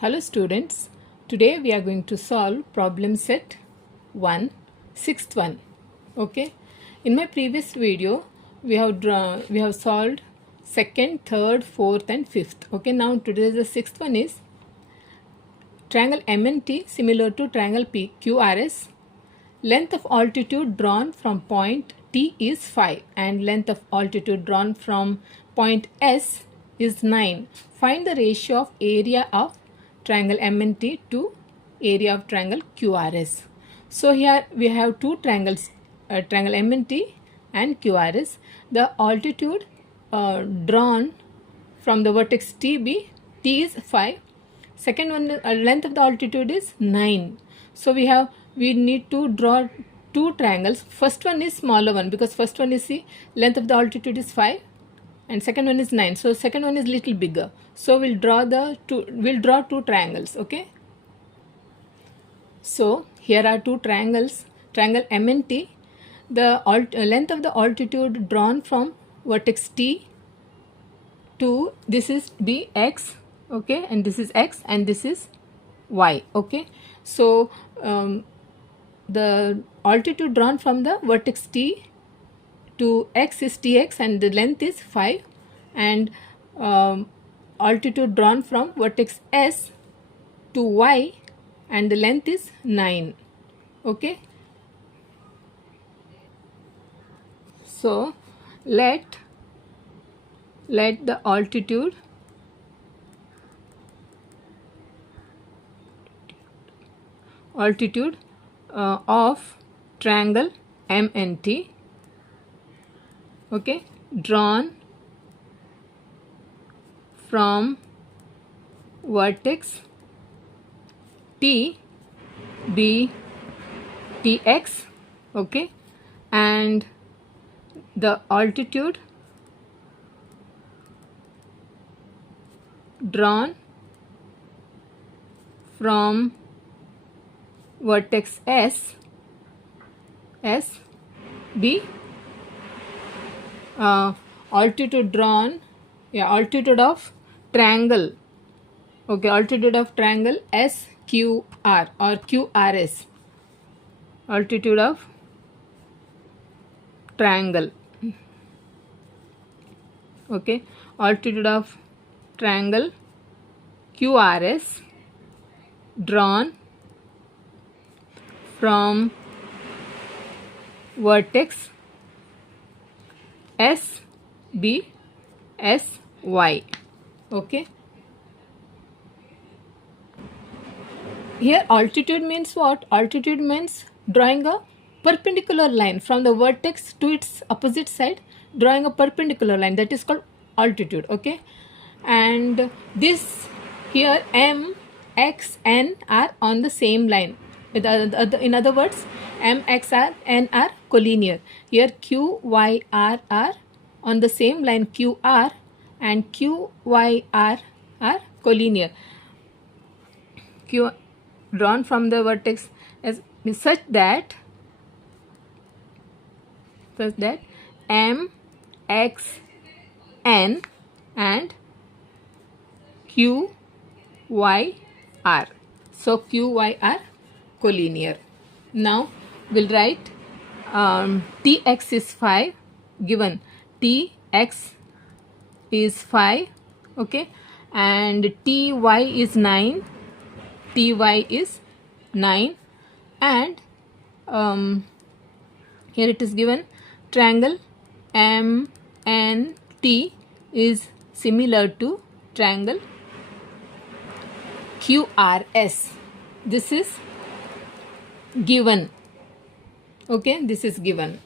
Hello students, today we are going to solve problem set 1, sixth one. Okay, in my previous video we have solved second, third, fourth and fifth. Okay, now today the sixth one is triangle MNT similar to triangle PQRS. Length of altitude drawn from point T is 5 and length of altitude drawn from point S is 9. Find the ratio of area of triangle MNT to area of triangle QRS. So here we have two triangles, triangle MNT and QRS. The altitude drawn from the vertex T is 5. Second one, length of the altitude is 9. So we need to draw two triangles. First one is smaller one because first one is the length of the altitude is 5 and second one is 9. So second one is little bigger. So we'll draw two triangles. Okay. So here are two triangles. Triangle MNT. The length of the altitude drawn from vertex T to this is dx. Okay, and this is x and this is y. Okay. So the altitude drawn from the vertex T to x is tx and the length is 5 and altitude drawn from vertex S to y and the length is 9. Okay. So let the altitude of triangle MNT, okay, drawn from vertex T be tx, okay, and the altitude drawn from vertex S be altitude drawn, altitude of triangle, okay, altitude of triangle SQR or QRS, altitude of triangle, okay, altitude of triangle QRS drawn from vertex SB SY. Okay. Here altitude means what? Altitude means drawing a perpendicular line from the vertex to its opposite side, drawing a perpendicular line, that is called altitude. Okay. And this here M, X, N are on the same line. In other words, M, X, N are collinear. Here Q, Y, R are on the same line QR and Q, Y, R are collinear. Q drawn from the vertex as such that M, X, N and Q, Y, R. So Q, Y are collinear. Now we'll write Tx is 5, given Tx is 5, okay, and Ty is 9, Ty is 9, and here it is given triangle MNT is similar to triangle QRS. This is given. Okay, this is given.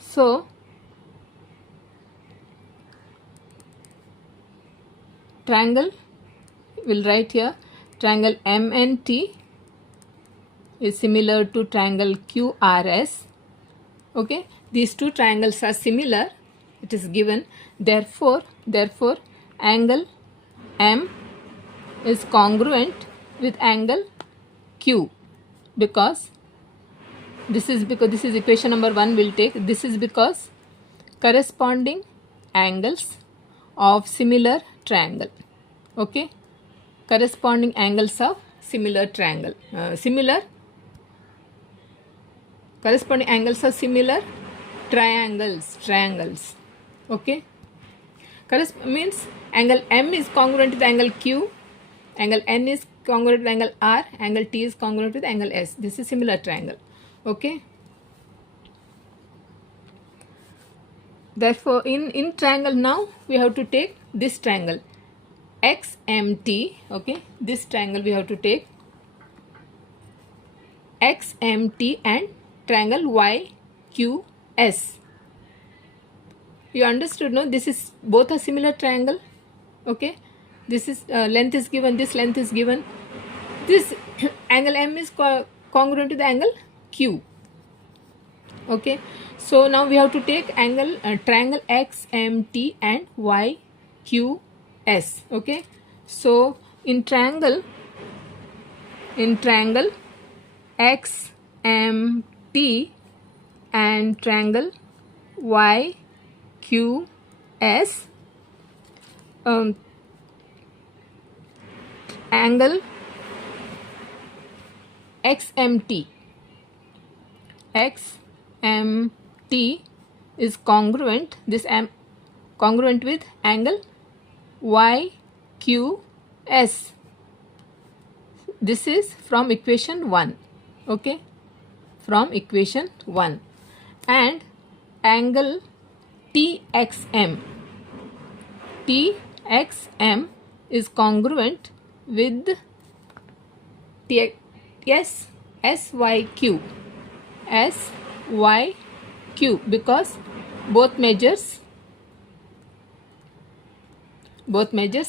So triangle, we'll write here triangle MNT is similar to triangle QRS. Okay, these two triangles are similar, it is given. Therefore angle M is congruent with angle Q, because this is equation number 1 we'll take. This is because corresponding angles of similar triangle. Okay, corresponding angles of similar triangle. Corresponding angles of similar triangles. Okay, means angle M is congruent with angle Q, angle N is congruent with angle R, angle T is congruent with angle S. This is similar triangle. Okay, therefore in triangle now we have to take this triangle XMT. Okay, this triangle we have to take XMT and triangle YQS. You understood, no? This is both a similar triangle. Okay, this is length is given, this length is given, this angle M is congruent to the angle Q. Okay, so now we have to take angle triangle XMT and YQS. Okay, so in triangle XMT and triangle YQS, angle XMT is congruent, this congruent with angle YQS. This is from equation 1. Okay, from equation 1. And angle TXM is congruent with SYQ because both measures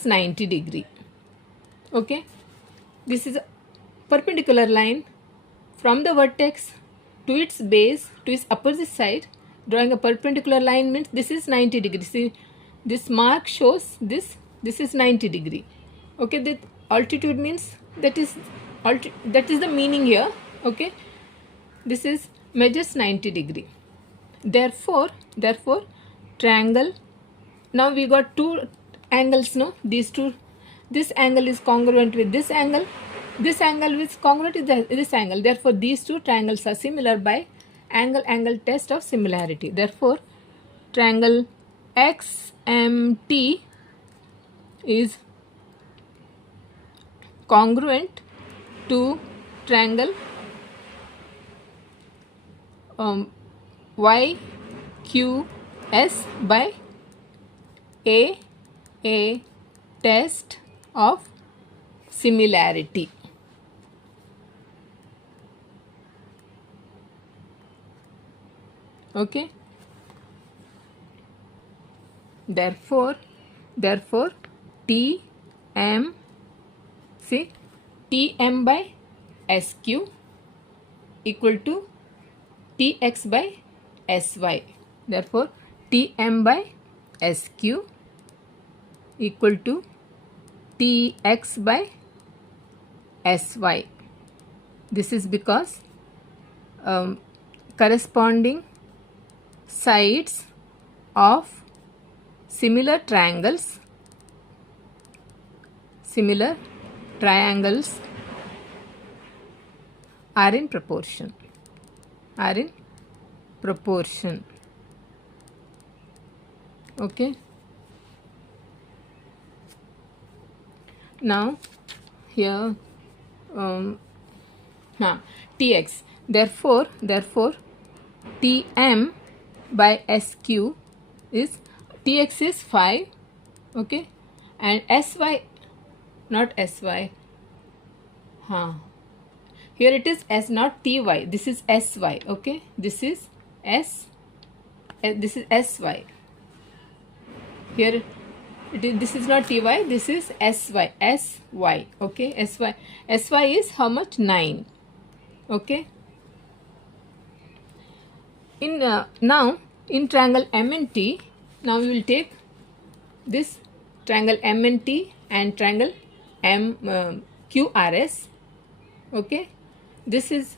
90 degree. Okay, this is a perpendicular line from the vertex to its base to its opposite side. Drawing a perpendicular line means this is 90 degree. See, this mark shows this is 90 degree. Okay, that altitude means that is the meaning here. Okay, this is measures 90 degree. Therefore triangle, now we got two angles, no? These two, this angle is congruent with this angle is congruent with this angle. Therefore these two triangles are similar by angle test of similarity. Therefore triangle XMT is congruent to triangle YQS by a test of similarity. Okay, therefore TM, see, TM by SQ equal to TX by SY. Therefore TM by SQ equal to TX by SY. This is because corresponding sides of similar triangles are in proportion. Okay, now here TX, therefore TM by SQ is, TX is 5, okay, and SY, not SY, here it is S, not TY, this is SY. Okay, this is this is SY. Here this is not TY, this is SY. Okay, SY is how much? 9. Okay, in now in triangle MNT, now we will take this triangle MNT and triangle QRS. Okay, this is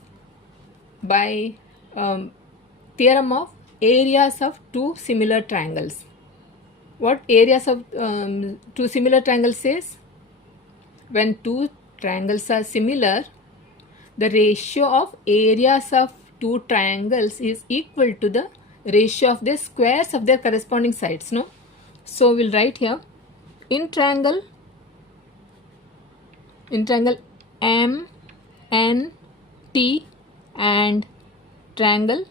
by theorem of areas of two similar triangles. what areas of two similar triangles says? When two triangles are similar, the ratio of areas of two triangles is equal to the ratio of the squares of their corresponding sides, no? So we'll write here, in triangle M, N, T and triangle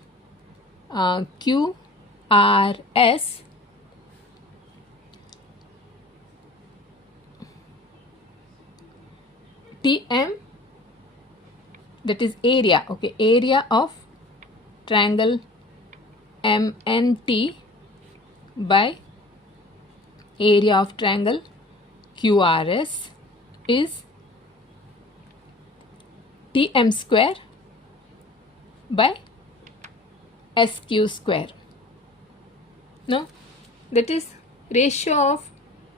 Q, R, S, TM, that is area, okay, area of triangle MNT by area of triangle QRS is TM square by SQ square. No, that is ratio of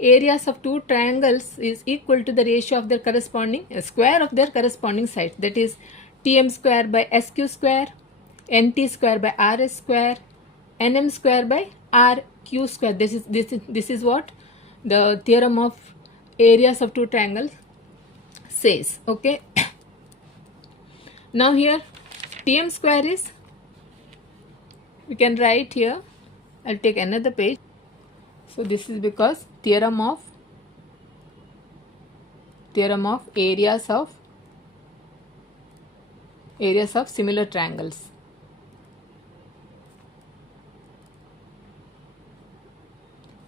areas of two triangles is equal to the ratio of their corresponding square of their corresponding sides, that is TM square by SQ square, NT square by RS square, NM square by RQ square. This is what the theorem of areas of two triangles says. Okay. Now here TM square is, we can write here, I'll take another page. So this is because theorem of areas of similar triangles.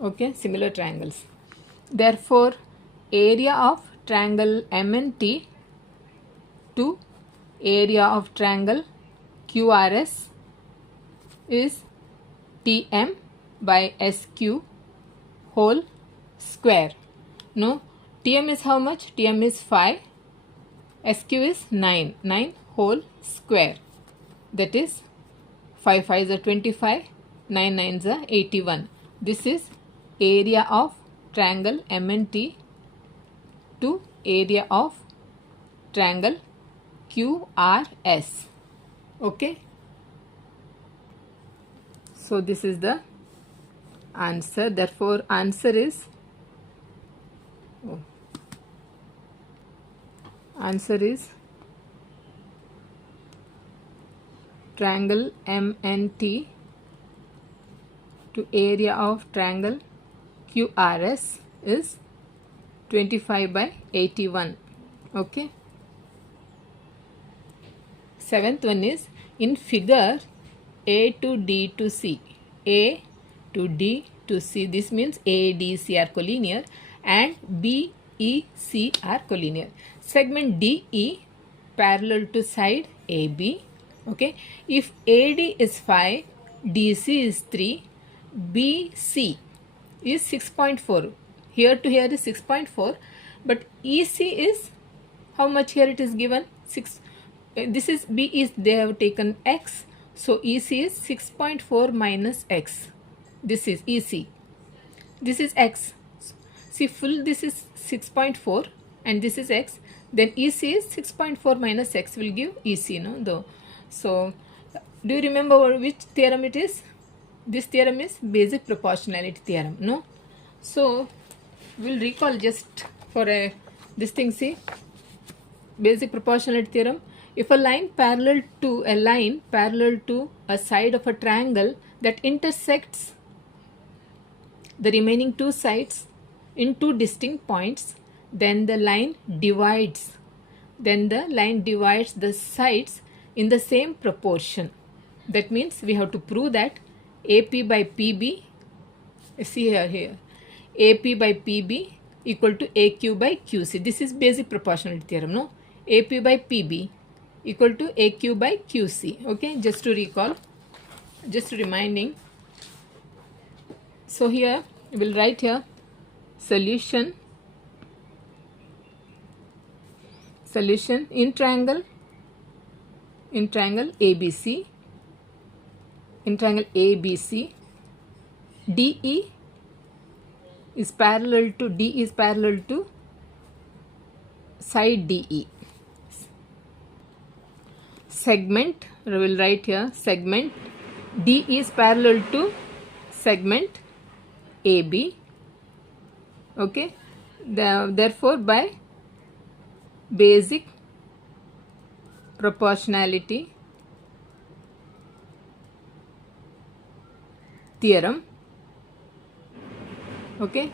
Okay, similar triangles. Therefore, area of triangle MNT to area of triangle QRS is TM by SQ whole square. No, TM is how much? TM is 5, SQ is 9 whole square. That is 5 5s are 25, 9 9s are 81. This is area of triangle MNT to area of triangle QRS. Okay. So this is the answer. Therefore, answer is triangle MNT to area of triangle QRS is 25 by 81. Okay. Seventh one is, in figure A to D to C. A to D to C. This means A, D, C are collinear and B, E, C are collinear. Segment DE parallel to side AB. Okay. If AD is 5, DC is 3, BC is 6.4. Here to here is 6.4, but EC is how much? Here it is given 6. This is B is, they have taken X. So EC is 6.4 minus X. This is EC. This is X. See, full this is 6.4 and this is X. Then EC is 6.4 minus X will give EC, no? Though. So, do you remember which theorem it is? This theorem is basic proportionality theorem, no? So, we'll recall just for this thing, see, basic proportionality theorem. If a line parallel to a side of a triangle that intersects the remaining two sides in two distinct points, then the line divides the sides in the same proportion. That means we have to prove that AP by PB, see here, AP by PB equal to AQ by QC. This is basic proportionality theorem, no? AP by PB equal to AQ by QC. Okay, just to recall, just reminding. So here we will write here solution in triangle ABC, DE is parallel to side DE. Segment, we will write here segment D is parallel to segment AB. Okay, therefore by basic proportionality theorem, okay,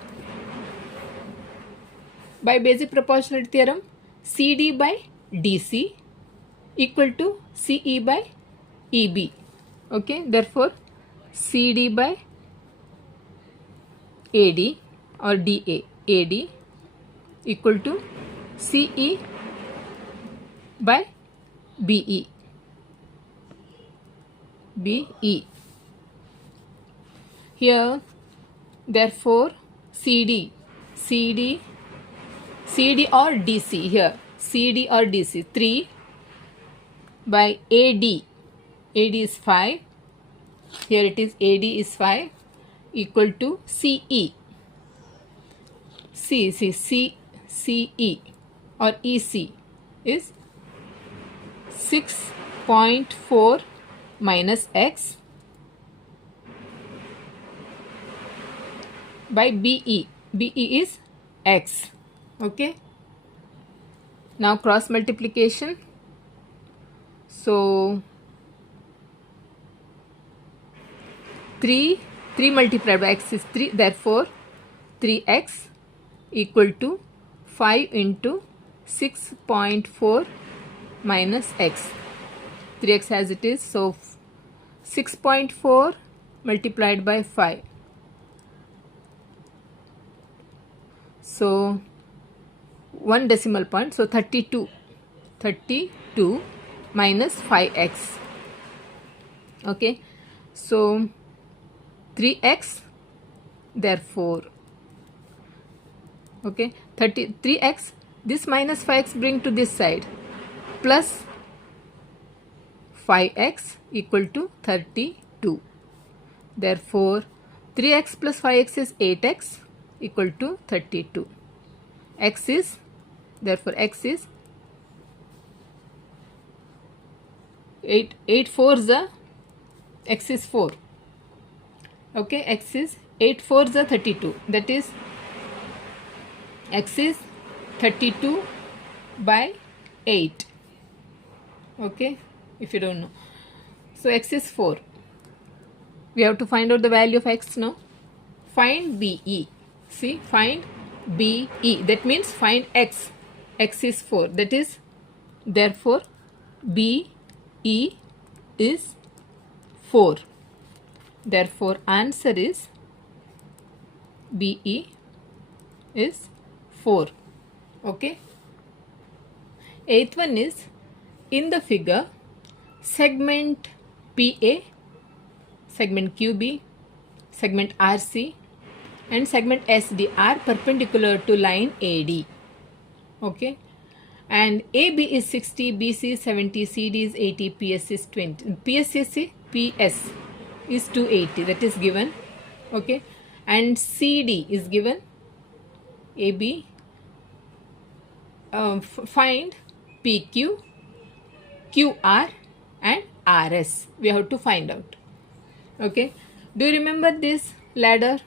by basic proportionality theorem, CD by DC equal to CE by EB. Okay, therefore CD by AD or DA, AD equal to CE by BE, BE. Here, therefore, CD or DC, here CD or DC, 3 by AD, AD is 5, here it is AD is 5 equal to CE, CE or EC is 6.4 minus X by BE, BE is X. Okay, now cross multiplication. So 3 multiplied by X is 3, therefore 3X equal to 5 into 6.4 minus X. 3X as it is, so 6.4 multiplied by 5. So 1 decimal point, so 32 minus 5x. Okay, so 3x, therefore, okay, 3x, this minus 5x bring to this side, plus 5x equal to 32. Therefore 3x plus 5x is 8x equal to 32. X is, therefore X is 8 4s are, X is 4. Okay, X is 8 4s are 32. That is X is 32 by 8. Okay, if you don't know. So X is 4. We have to find out the value of X now. Find BE. See, find BE. That means find X. X is 4. That is, therefore, BE is 4. Therefore, answer is BE is 4. Okay. Eighth one is, in the figure, segment PA, segment QB, segment RC and segment SD are perpendicular to line AD. Okay, and AB is 60, BC is 70, CD is 80, PS is 20. PS is 280, that is given. Okay, and CD is given. AB, find PQ, QR and RS. We have to find out. Okay, do you remember this ladder?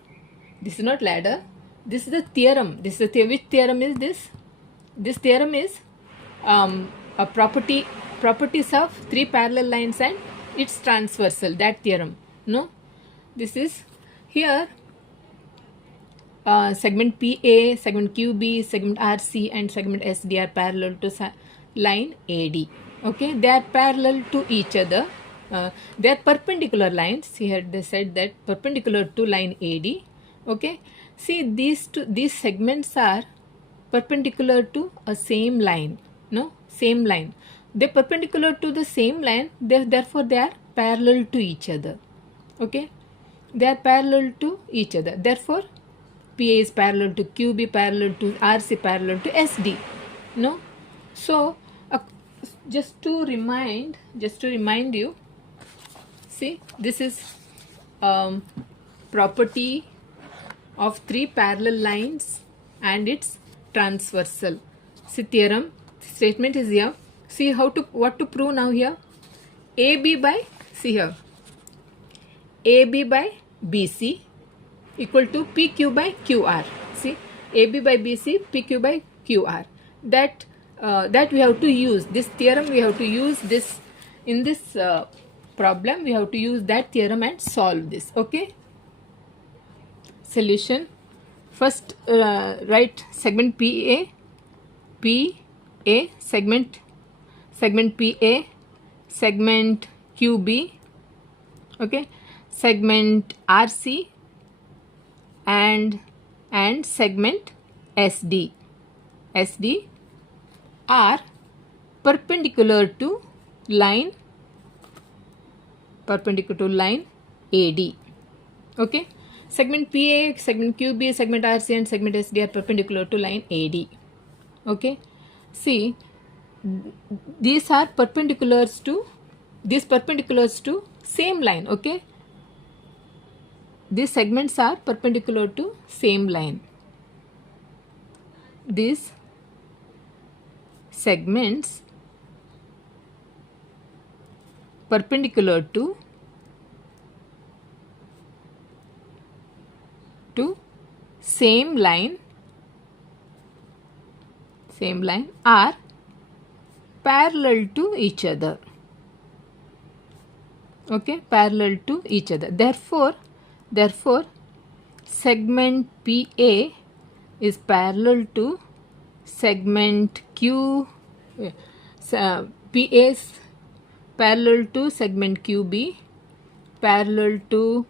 This is not ladder, this is the theorem. This is the which theorem is this? This theorem is a properties of three parallel lines and its transversal, that theorem. No, this is here segment PA, segment QB, segment RC and segment SD are parallel to line AD. Okay, they are parallel to each other. They are perpendicular lines. Here they said that perpendicular to line AD. Okay, see, these segments are perpendicular to a same line. No, same line. They are perpendicular to the same line. Therefore, they are parallel to each other. Okay, they are parallel to each other. Therefore, PA is parallel to QB, parallel to RC, parallel to SD. No, so just to remind you, see, this is property of three parallel lines and its transversal. See, theorem statement is here. See what to prove now here. AB by, see here, AB by BC equal to PQ by QR. See, AB by BC, PQ by QR. That we have to use this theorem. We have to use this in this problem. We have to use that theorem and solve this. Okay. Solution. First, write segment PA, segment PA, segment QB, okay, segment RC, and segment SD are perpendicular to line AD. Okay, segment PA, segment QB, segment RC, and segment SD are perpendicular to line AD. Okay, see, these are perpendiculars to same line. Okay, these segments are perpendicular to same line. These segments perpendicular to same line are parallel to each other. Okay, parallel to each other. Therefore segment PA is parallel to segment Q. PA is parallel to segment QB, parallel to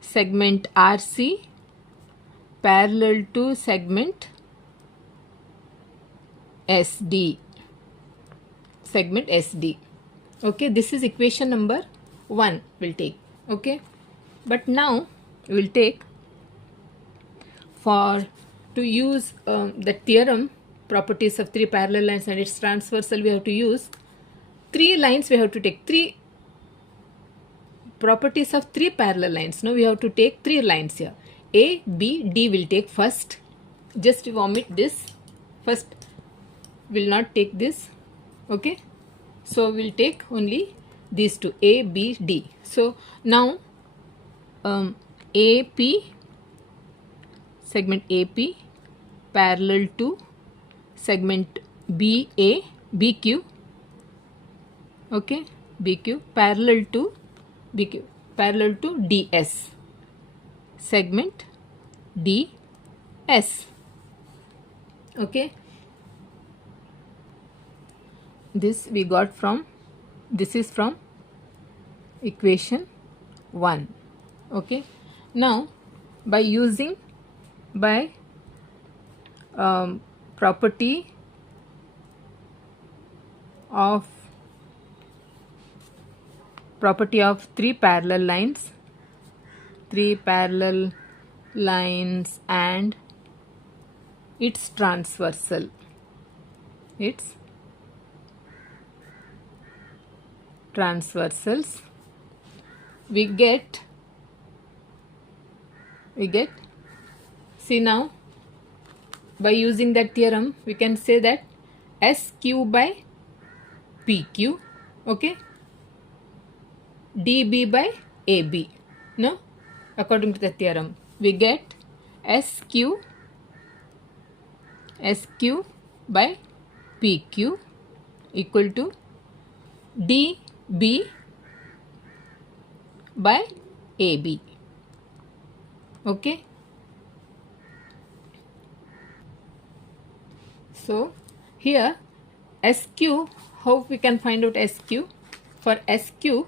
segment RC, parallel to segment SD. Okay, this is equation number 1 we'll take. Okay, but now we will take, to use the theorem, properties of 3 parallel lines and its transversal, we have to use 3 lines. We have to take 3 properties of 3 parallel lines. Now we have to take 3 lines here. A, B, D will take first. Just omit this. First, will not take this. Okay, so we'll take only these two, A, B, D. So now AP, segment AP parallel to segment BQ. Okay, BQ parallel to DS, segment DS. Okay, this we got from, this is from equation 1. Okay, now by using property of 3 parallel lines and its transversals, we get, see, now by using that theorem we can say that SQ by PQ, okay, DB by AB. No, according to the theorem we get SQ by PQ equal to DB by AB. Okay, so here SQ, how we can find out SQ? For SQ,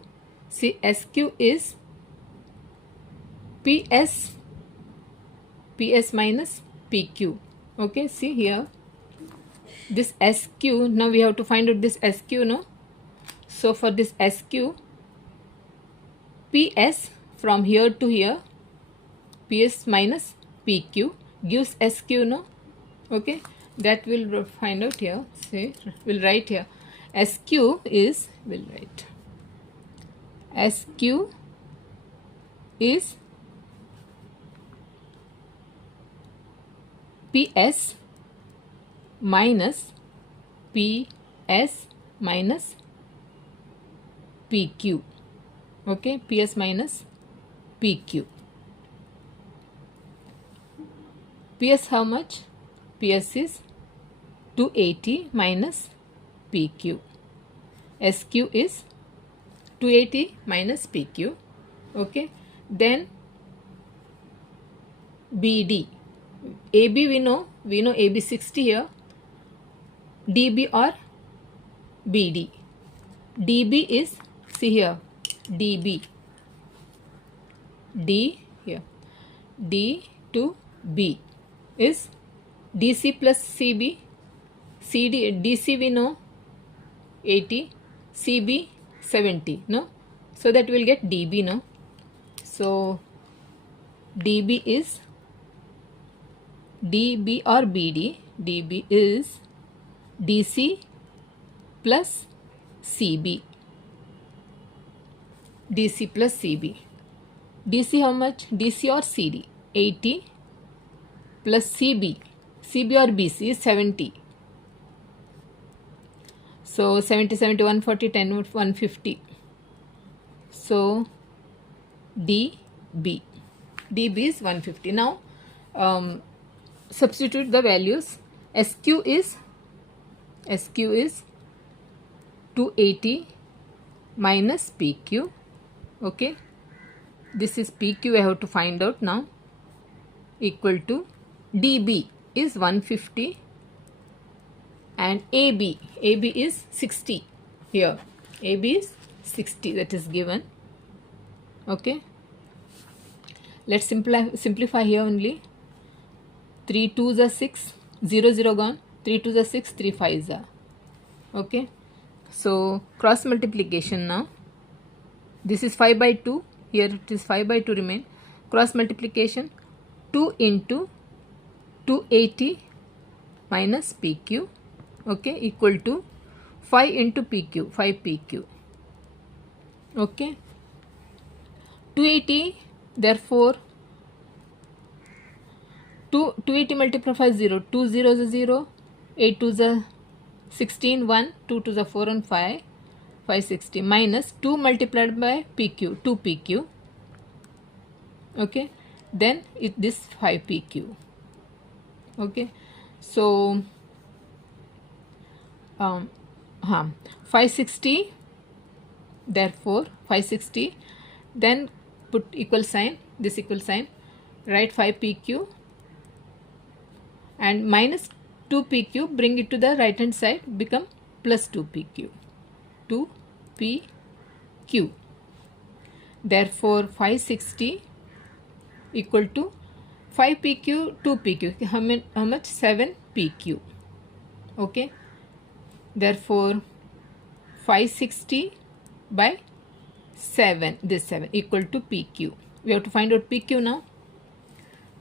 see, SQ is PS minus PQ. Okay, see here, this SQ, now we have to find out this SQ, no? So for this SQ, PS from here to here, PS minus PQ gives SQ, no? Okay, that will find out here. Say, we'll write here SQ is, we'll write SQ is PS minus PQ. Okay, PS minus PQ. PS how much? PS is 280 minus PQ. SQ is 280 minus PQ. Okay. Then BD. AB we know AB 60 here. DB or BD. DB is, see here, DB. D here. D to B is DC plus CB. CD, DC we know 80, CB 70, no? So that we'll get DB, no? So DB is DB or BD. DB is DC plus CB. DC plus CB. DC how much? DC or CD? 80 plus CB. CB or BC is 70. So 70, 70, 140, 10, 150. So DB. DB is 150. Now substitute the values. SQ is 280 minus PQ. Okay. This is PQ I have to find out now. Equal to DB is 150 and AB is 60 here. AB is 60, that is given. Okay. Let's simplify here only. 3 2s are 6, 0 0 gone. 3 2s are 6, 3 5s are. Okay. So cross multiplication now. This is 5 by 2. Here it is 5 by 2 remain. Cross multiplication. 2 into 280 minus PQ. Okay. Equal to 5 into PQ. 5 PQ. Okay. 280. Therefore 280 multiplied by 0. 2 0s are 0. 8 2s are 16. 1. 2 2s are 4 and 5. 560 minus 2 multiplied by PQ. 2 PQ. Okay. Then this 5 PQ. Okay. So 560. Therefore 560. Then put equal sign. This equal sign. Write 5 PQ. And minus 2 PQ, bring it to the right hand side, become plus 2 PQ. 2 PQ. Therefore 560 equal to 5 PQ, 2 PQ. How much? 7 PQ. Okay. Therefore 560 by 7, this 7 equal to PQ. We have to find out PQ now.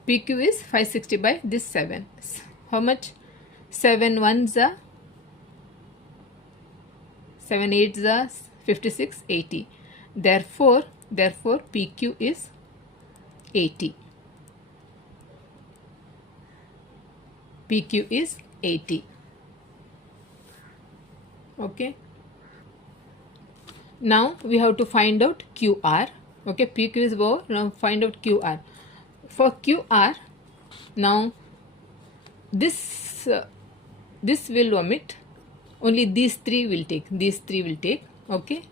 PQ is 560 by this 7. How much? 7 1s are 7 8s are 56, 80. Therefore PQ is 80. PQ is 80. Okay. Now we have to find out QR. Okay, PQ is over. Now find out QR. For QR, now this will omit. Only these three will take. These three will take. Okay.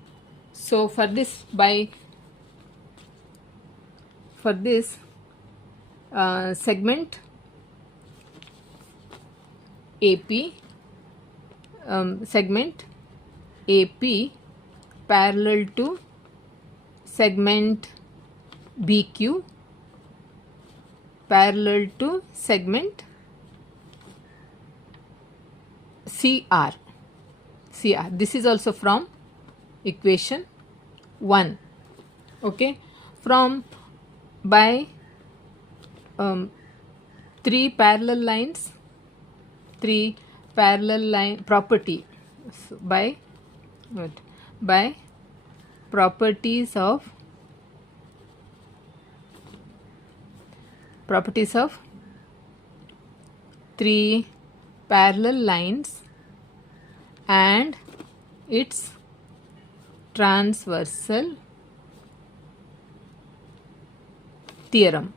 So for this segment AP, segment AP parallel to segment BQ parallel to segment CR. This is also from equation 1. Okay. From by 3 parallel lines, 3 parallel line property. So by what? By properties of 3 parallel lines and its transversal theorem.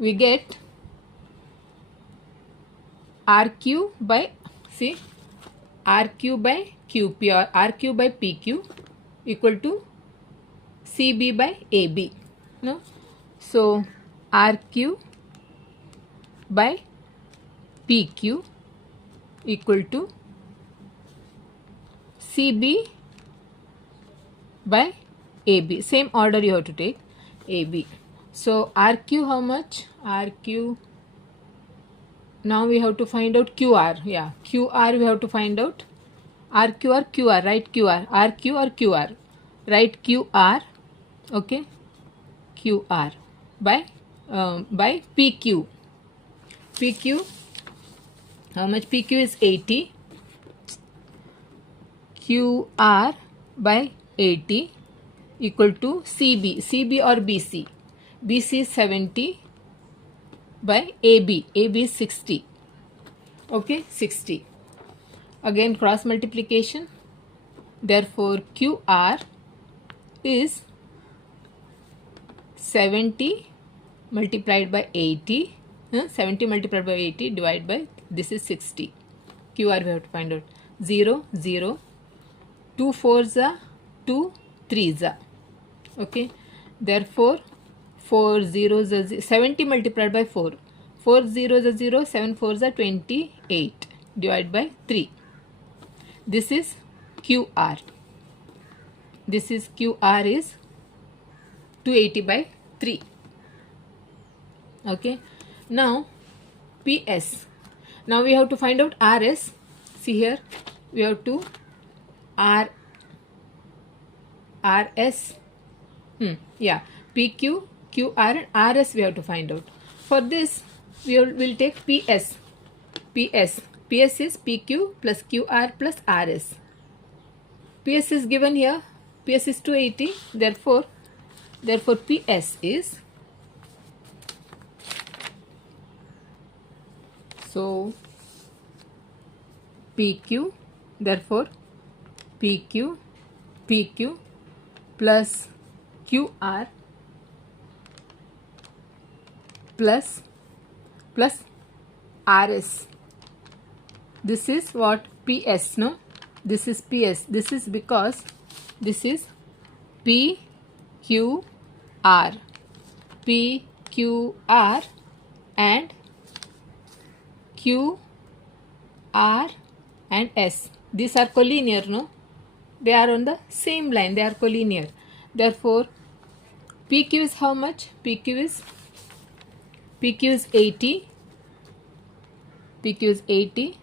we get RQ by, see, RQ by QP or RQ by PQ equal to CB by AB. No? So RQ by PQ equal to CB by AB. Same order you have to take, AB. So RQ how much? RQ, now we have to find out QR. Yeah, QR we have to find out. RQ or QR, write QR. RQ or QR, write QR. Okay, QR by PQ. PQ, how much? PQ is 80. QR by 80 equal to CB. CB or BC. BC is 70 by AB. AB is 60. Okay, 60. Again cross multiplication. Therefore QR is 70 multiplied by 80. 70 multiplied by 80 divided by, this is 60. QR we have to find out. 0, 0. 2 4s are 2 3s are. Okay. Therefore 4 zeros are 70 multiplied by 4. 4 zeros are 0. 7 4s are 28 divided by 3. This is QR. This is QR is 280 by 3. Okay. Now PS. Now we have to find out RS. See here, we have to RS. Yeah, PQ, QR and RS we have to find out. For this we will take PS. PS is PQ plus QR plus RS. PS is given here. PS is 280. Therefore PS is, so PQ, therefore PQ plus QR plus RS. This is what? PS, no? This is PS. This is because this is PQR. PQR and QR and S. These are collinear, no? They are on the same line. They are collinear. Therefore PQ is how much? PQ is 80. PQ is 80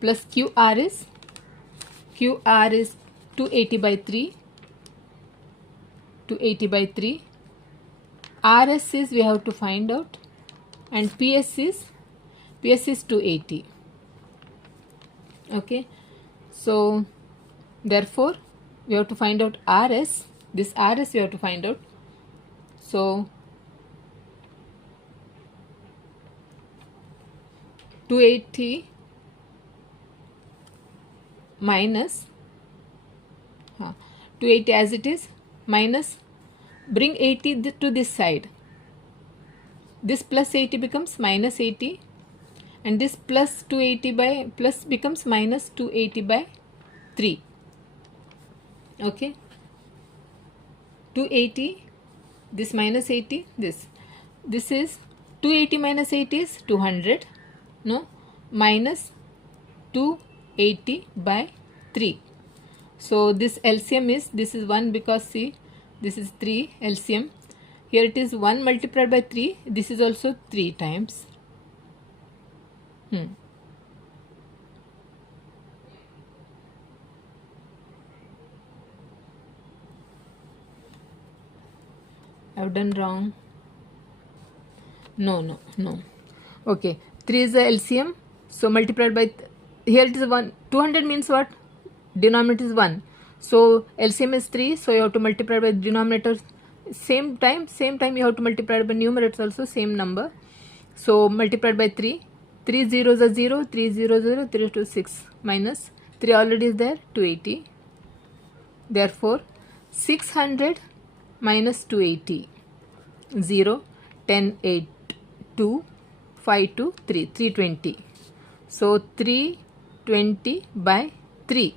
plus QR is 280 by 3. 280 by 3. RS is we have to find out, and PS is 280. Okay. So therefore we have to find out RS. This RS we have to find out. So 280 minus 280 as it is, minus, bring 80 to this side. This plus 80 becomes minus 80, and this plus 280 by plus becomes minus 280 by 3. Okay. 280, this minus 80, this is 280 minus 80 is 200. No, minus 280 by 3. So this LCM is, this is 1 because see, this is 3 LCM. Here it is 1 multiplied by 3. This is also 3 times. I've done wrong. No. Okay. 3 is the LCM. So multiplied by, here it is 1. 200 means what? Denominator is 1. So LCM is 3. So you have to multiply by denominator. Same time you have to multiply by numerators also, same number. So multiplied by 3. 3 zeros are 0. 3 0 0. 3 to 6 minus 3 already is there. 280. Therefore 600 minus 280. 0, 10, 8, 2, 5 to 3, 320. So 320 by 3.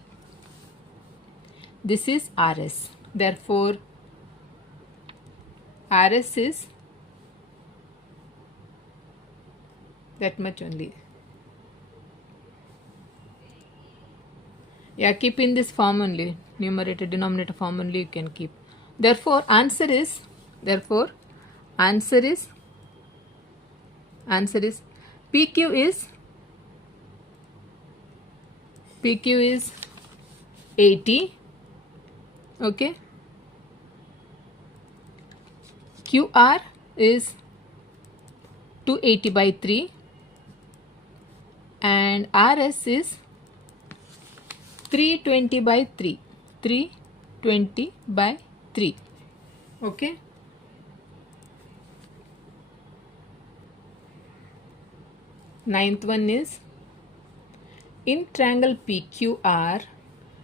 This is RS. Therefore, RS is that much only. Yeah, keep in this form only. Numerator, denominator form only you can keep. Therefore, answer is PQ is 80. Okay. QR is 280 by 3 and RS is 320 by 3. 320 by 3. Okay. Ninth one is, in triangle PQR,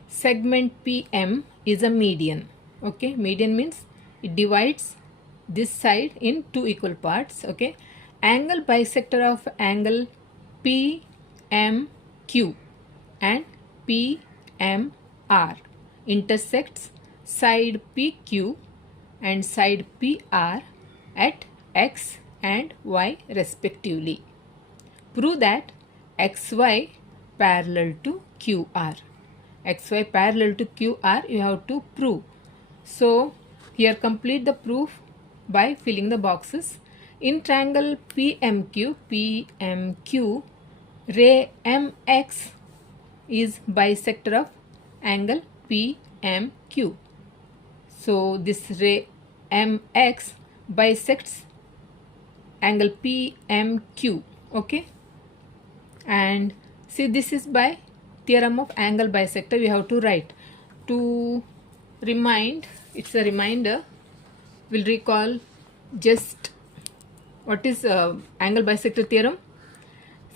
segment PM is a median. Okay, median means it divides this side in two equal parts. Okay, angle bisector of angle PMQ and PMR intersects side PQ and side PR at X and Y respectively. Prove that XY parallel to QR. XY parallel to QR you have to prove. So here complete the proof by filling the boxes. In triangle PMQ, ray MX is bisector of angle PMQ. So this ray MX bisects angle PMQ. Okay. And see, this is by theorem of angle bisector we have to write. To remind, it's a reminder, we'll recall just what is angle bisector theorem.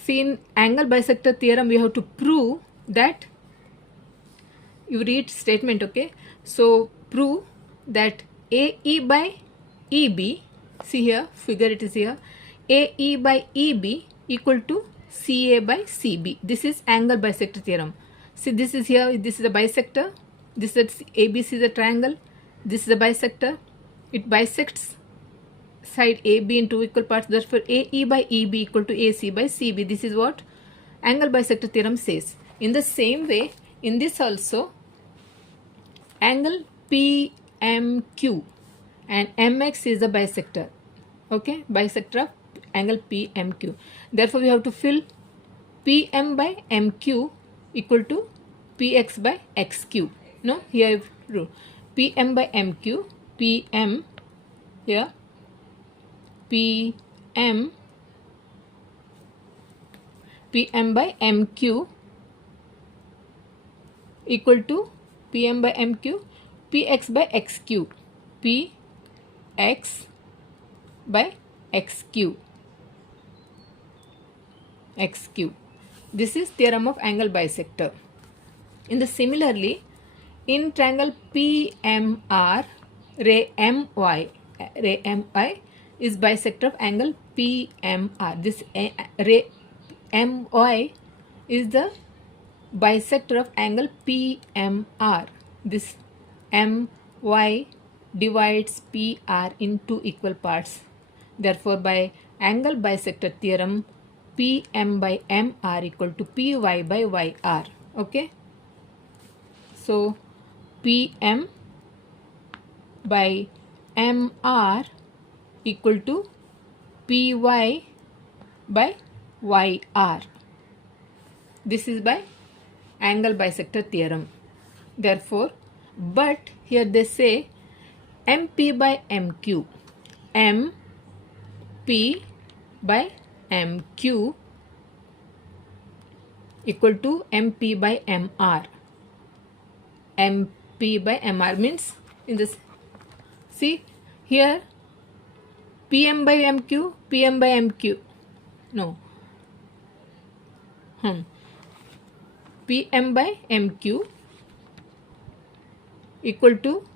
See, in angle bisector theorem we have to prove that, you read statement. Okay, so prove that AE by EB, see here, figure it is here, AE by EB equal to CA by CB. This is angle bisector theorem. See, this is here, this is a bisector, this is ABC is a triangle, this is a bisector, it bisects side AB in two equal parts, therefore AE by EB equal to AC by CB. This is what angle bisector theorem says. In the same way, in this also, angle PMQ and MX is a bisector. Okay, bisector of angle PMQ. Therefore, we have to fill PM by MQ equal to PX by XQ. No, here PM by MQ, PM here, PM by MQ equal to PM by MQ, PX by XQ, PX by XQ. This is theorem of angle bisector. In the similarly, in triangle PMR, ray MY is bisector of angle PMR. This ray MY is the bisector of angle PMR. This MY divides PR in two equal parts. Therefore, by angle bisector theorem, PM by MR equal to PY by YR. Okay. So, PM by MR equal to PY by YR. This is by angle bisector theorem. Therefore, but here they say MP by MQ. MP by MQ equal to MP by MR. MP by MR means, in this, see here, PM by MQ, PM by MQ, no, PM by MQ equal to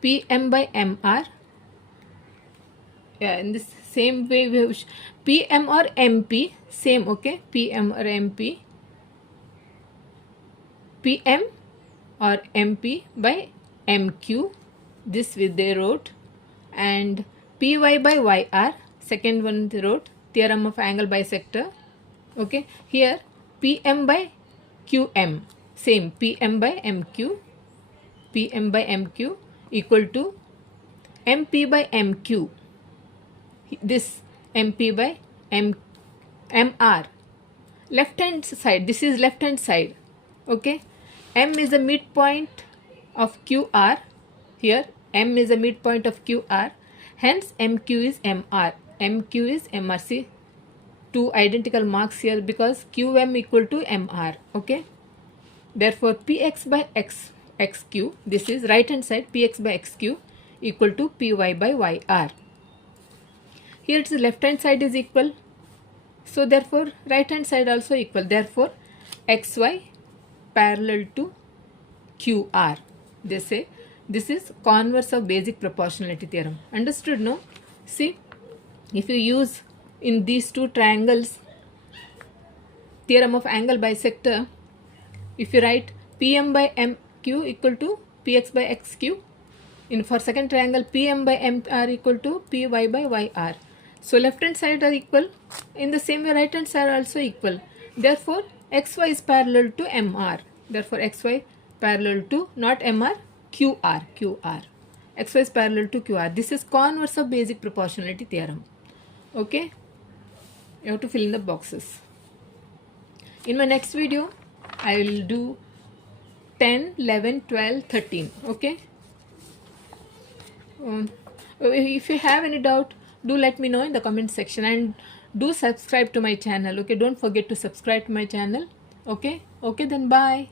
PM by MR. Yeah, in this same way we have PM or MP, same, okay, PM or MP, PM or MP by MQ, this with they wrote, and PY by YR, second one they wrote, theorem of angle bisector, okay. Here PM by QM, same, PM by MQ, PM by MQ equal to MP by MQ, this MP by MR, left hand side, this is left hand side, okay. M is the midpoint of QR, here M is the midpoint of QR, hence MQ is MR, MQ is MR. See, two identical marks here because QM equal to MR, okay. Therefore PX by XQ, this is right hand side, PX by XQ equal to PY by YR. Here it's the left hand side is equal, so therefore right hand side also equal, therefore XY parallel to QR. They say this is converse of basic proportionality theorem. Understood, no? See, if you use in these two triangles theorem of angle bisector, if you write PM by MQ equal to PX by XQ, in for second triangle PM by MR equal to PY by YR. So left hand side are equal, in the same way right hand side are also equal. Therefore XY is parallel to MR. Therefore XY parallel to, not MR, QR, QR. XY is parallel to QR. This is converse of basic proportionality theorem. Okay? You have to fill in the boxes. In my next video, I will do 10, 11, 12, 13. Okay? If you have any doubt, do let me know in the comment section, and do subscribe to my channel. Okay? Don't forget to subscribe to my channel. Okay? Okay, then bye.